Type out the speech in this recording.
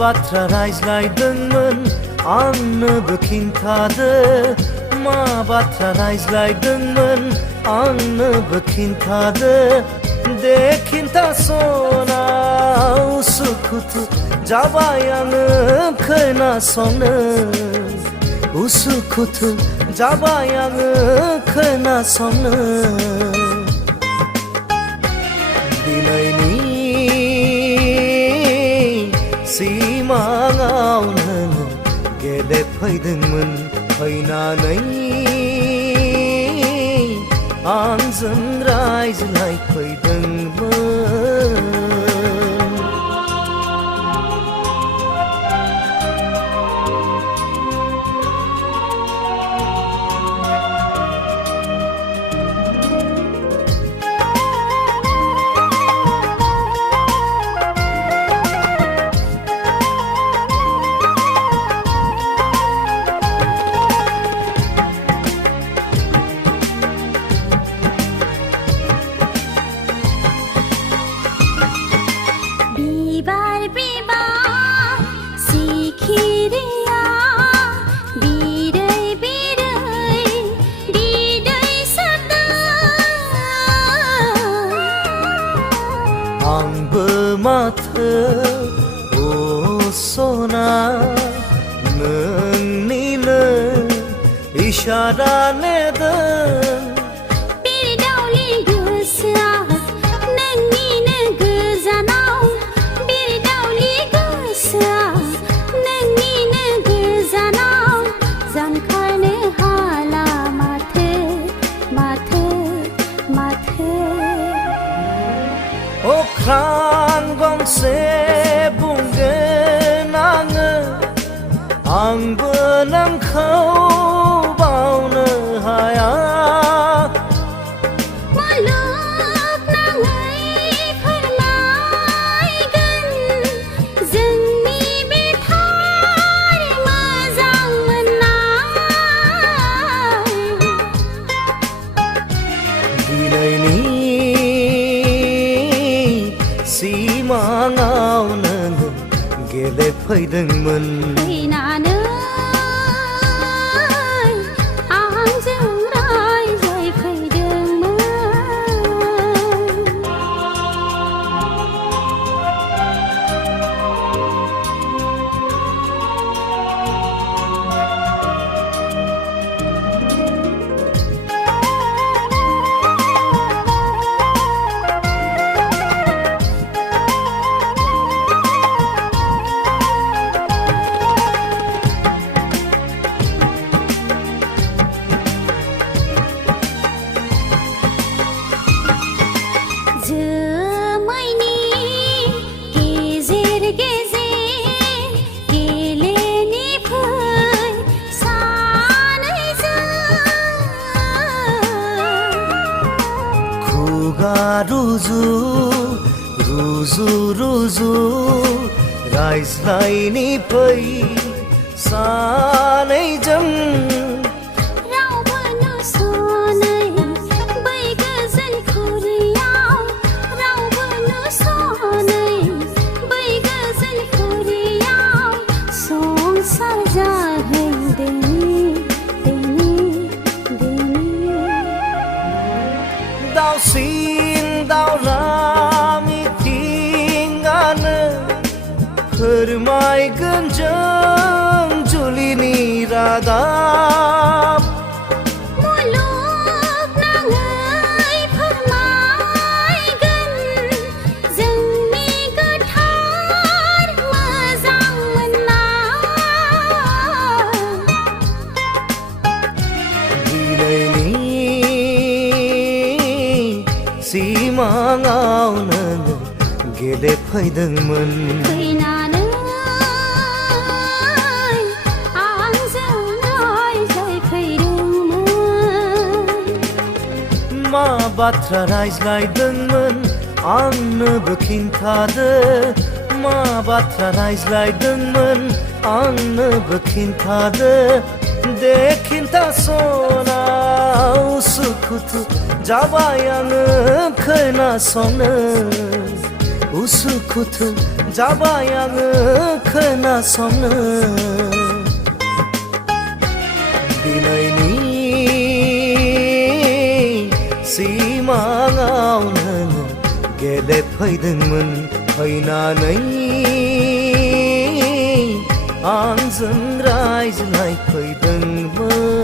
बाथ्रा रायज्लायदोंमोन आंनोबो खिन्थादो मा बाथ्रा रायज्लायदोंमोन आंनोबो खिन्थादो दे खिन्थासना उसुखुथु जाबाय आङो खोनासंनो उसुखुथु जाबाय आङो खोनासंनो दिनैनि सिमाङाव नोङो गेलेफैदोंमोन फैनानै आंजों रायज्लायफैदोंमोन आंबो माथो ओ सना नोंनिनो इशारा नेदों बिरदावलि गोसोआ नोंनिनो गोजानाव बिरदावलि गोसोआ नोंनिनो गोजानाव जानखारनो हाला माथो माथो माथो अख्रां गंसे बुंगोन आंबो नोंखौ बावनो हाया मुलुगनाङै फोरमायगोन जोंनि बे थार मोजां मोननाय दिनैनि सिमाङाव नोङो गेलेफैदोंमोन फैनानै आंजों रायज्लायफैदोंमोन जोमैनि गेजेर गेजेर गेलेनि फै सानैजों खुगा रुजु रुजु रुजु रायज्लायनि फै सानैजों रावबो नुसनै बै गोजोन खुरियाव रावबो नुसनै बै गोजोन खुरियाव संसार जाहैदोनि दावसिन दावला मिथिंगानो फोरमायगोन जों जुलिनि रादाब मुलुगनाङै फोरमायगोन जोंनि गोथार मोजां मोननाय दिनैनि सिमाङाव नोङो गेलेफैदोंमोन फैनानै आंजों रायज्लायफैदोंमोन मा बाथ्रा रायज्लायदोंमोन आंनोबो खिन्थादो मा बाथ्रा रायज्लायदोंमोन आंनोबो खिन्थादो दे खिन्थासना उसुखुथु जाबाय आङो खोनासंनो उसुखुथु जाबाय आङो खोनासंनो दिनैनि सिमाङाव नोङो गेलेफैदोंमोन फैनानै आंजों रायज्लायफैदोंमोन